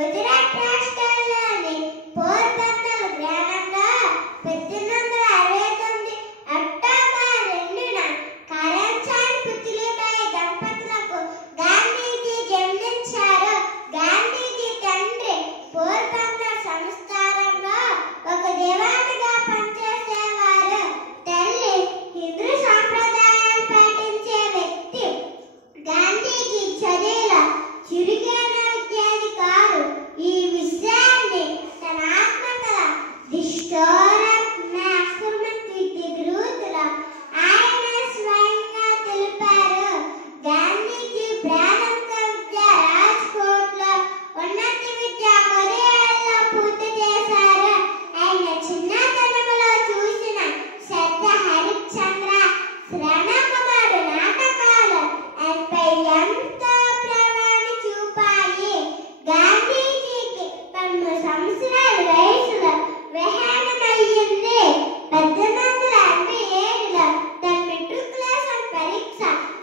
గుజరాత్ రాష్ట్రంలోని పోర్బందర్ గ్రామంలో 1869 అక్టోబర్ 2న కరంచంద్ పుత్లిబాయి దంపతులకు గాంధీజీ జన్మించారు. గాంధీజీ తండ్రి పోర్బందర్ సంస్థానంలో ఒక దివానుగా పనిచేసేవారు. తల్లి హిందూ సాంప్రదాయాలు పాటించే వ్యక్తి. గాంధీజీ చదువులో చురుకైన విద్యార్థి కాదు. ఈ విషయాన్ని తన ఆత్మకథ the story of my experiment with the ట్రూత్లో ఆయన స్వయంగా తెలిపారు. గాంధీజీ ప్రాథమిక విద్య రాజ్కోట్లో, ఉన్నత విద్య కొరియాలో పూర్తి చేశారు. ఆయన చిన్నతనంలో చూసిన శ్రద్ధ హరిశ్చంద్ర, శ్రవణకుమారుడు నాటకాలు ఆయనపై ఎంతో ప్రభావం చూపాయి. గాంధీజీకి 12 సంవత్సరాల వయసులో వివాహమయ్యింది. 1887లో తన మెట్రికులేషన్ పరీక్ష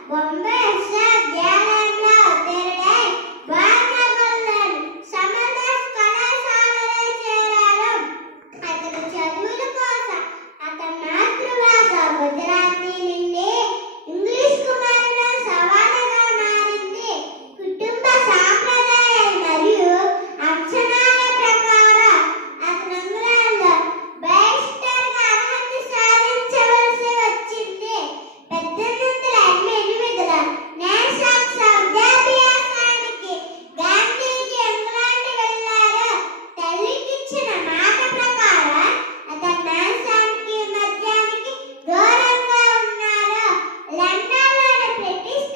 బొంబాయి విశ్వవిద్యాలయంలో ఉత్తీర్ణుడై భారతదేశంలోని సమరదాస్ కళాశాలలో చేరారు. అతని చదువుల కోసం అతని మాతృభాష గుజరాతీ నుండి ఇంగ్లీష్కు మారిన సవాలుగా మారింది. కుటుంబ సాంప్రదాయాలు మరియు అంచనాల ప్రకారం అతను ఇంగ్లాండ్లో బారిస్టర్గా అర్హత సాధించవలసి వచ్చింది. 1888లో నేషనల్ విద్యాభ్యాసానికి గాంధీజీ ఇంగ్లాండ్ వెళ్లారు. తల్లికిచ్చిన మాట ప్రకారం అతను నేషనల్కి మద్యానికి దూరంగా ఉన్నారు. లండన్లోని బ్రిటిష్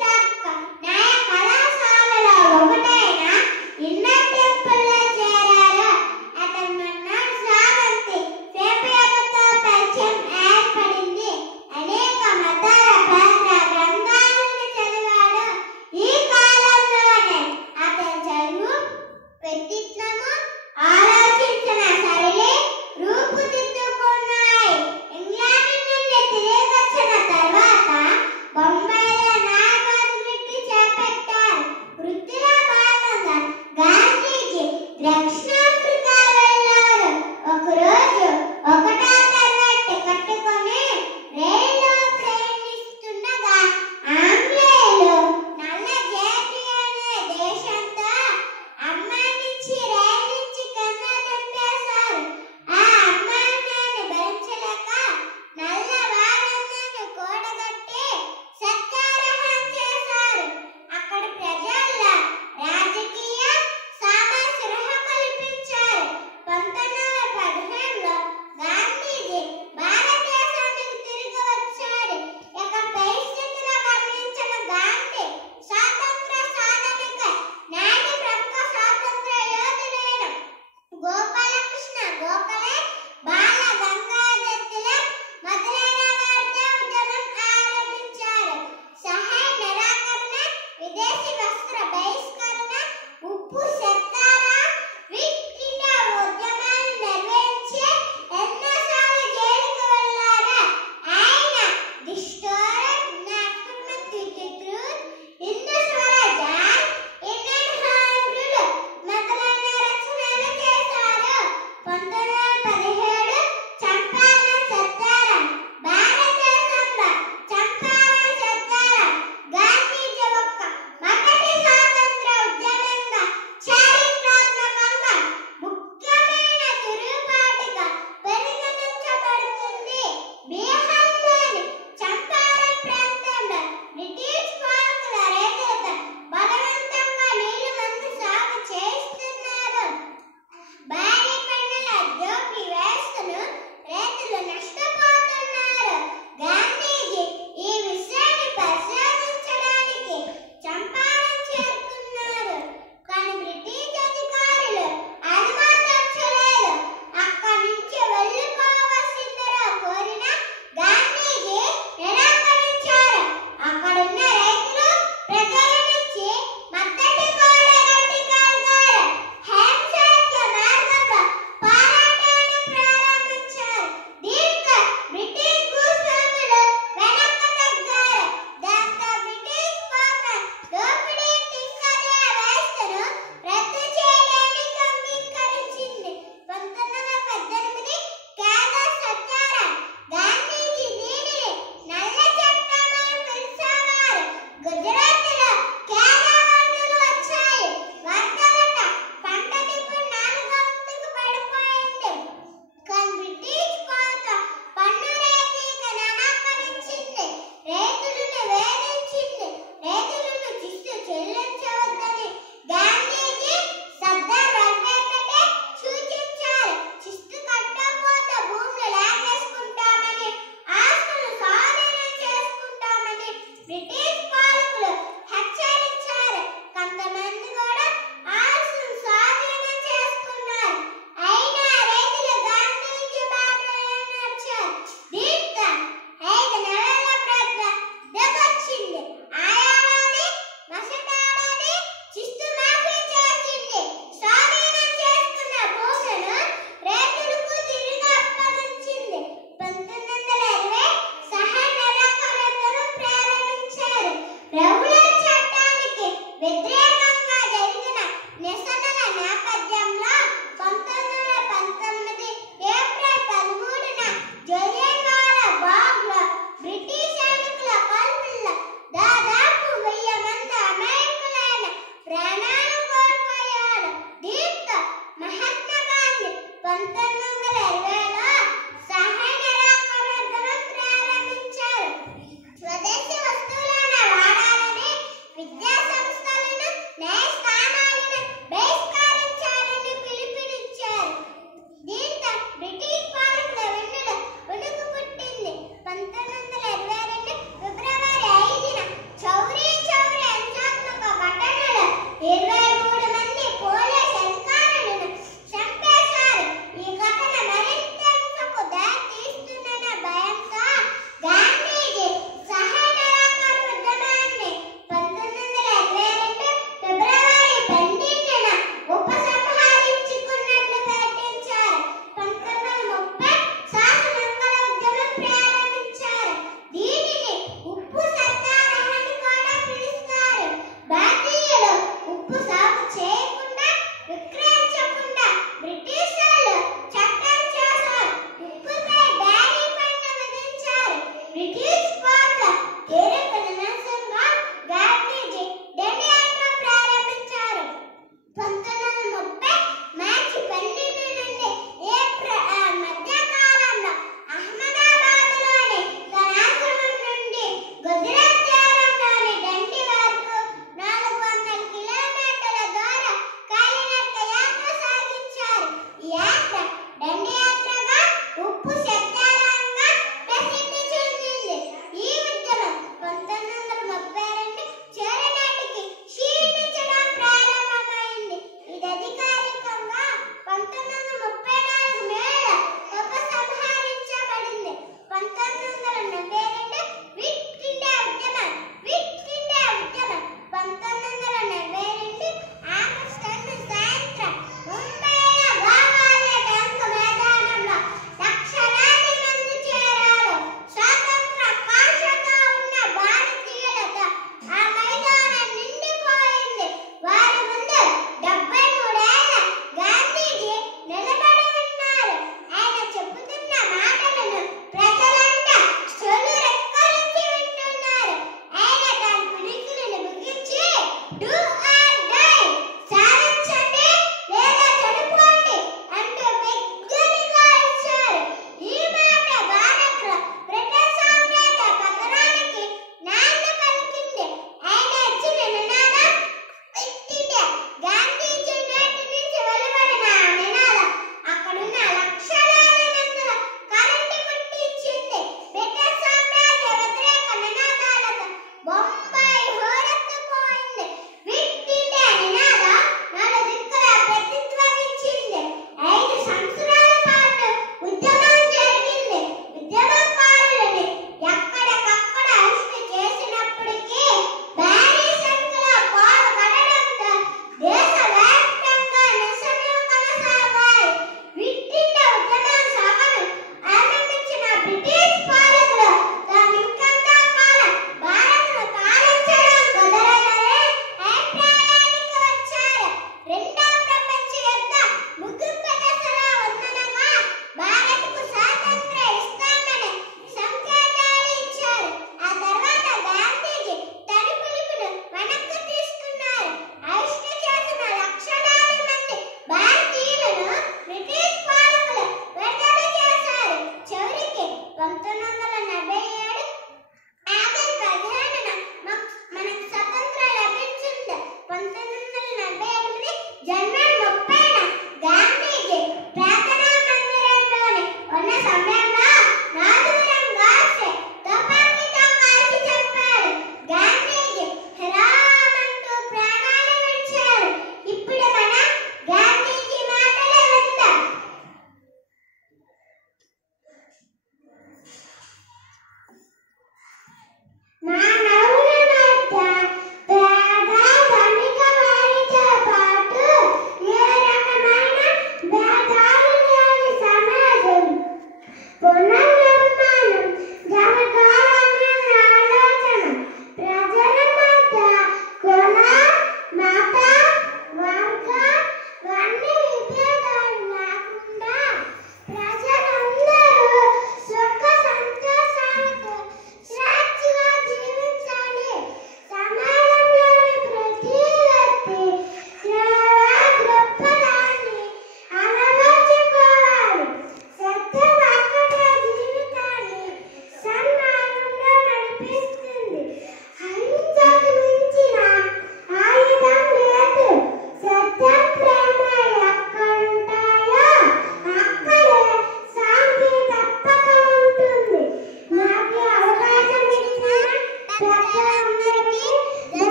న్యాయ కళాశాలలో ఒకటైన ఇన్నర్ టెంపుల్లో చేరారు. అతను మన్నాడు సావంతి సేపియాతో పరిచయం ఏర్పడింది. అనేక మతాల గ్రంథాలను చదివాడు. ఈ కాలంలోనే అతని చదువు, వ్యక్తిత్వము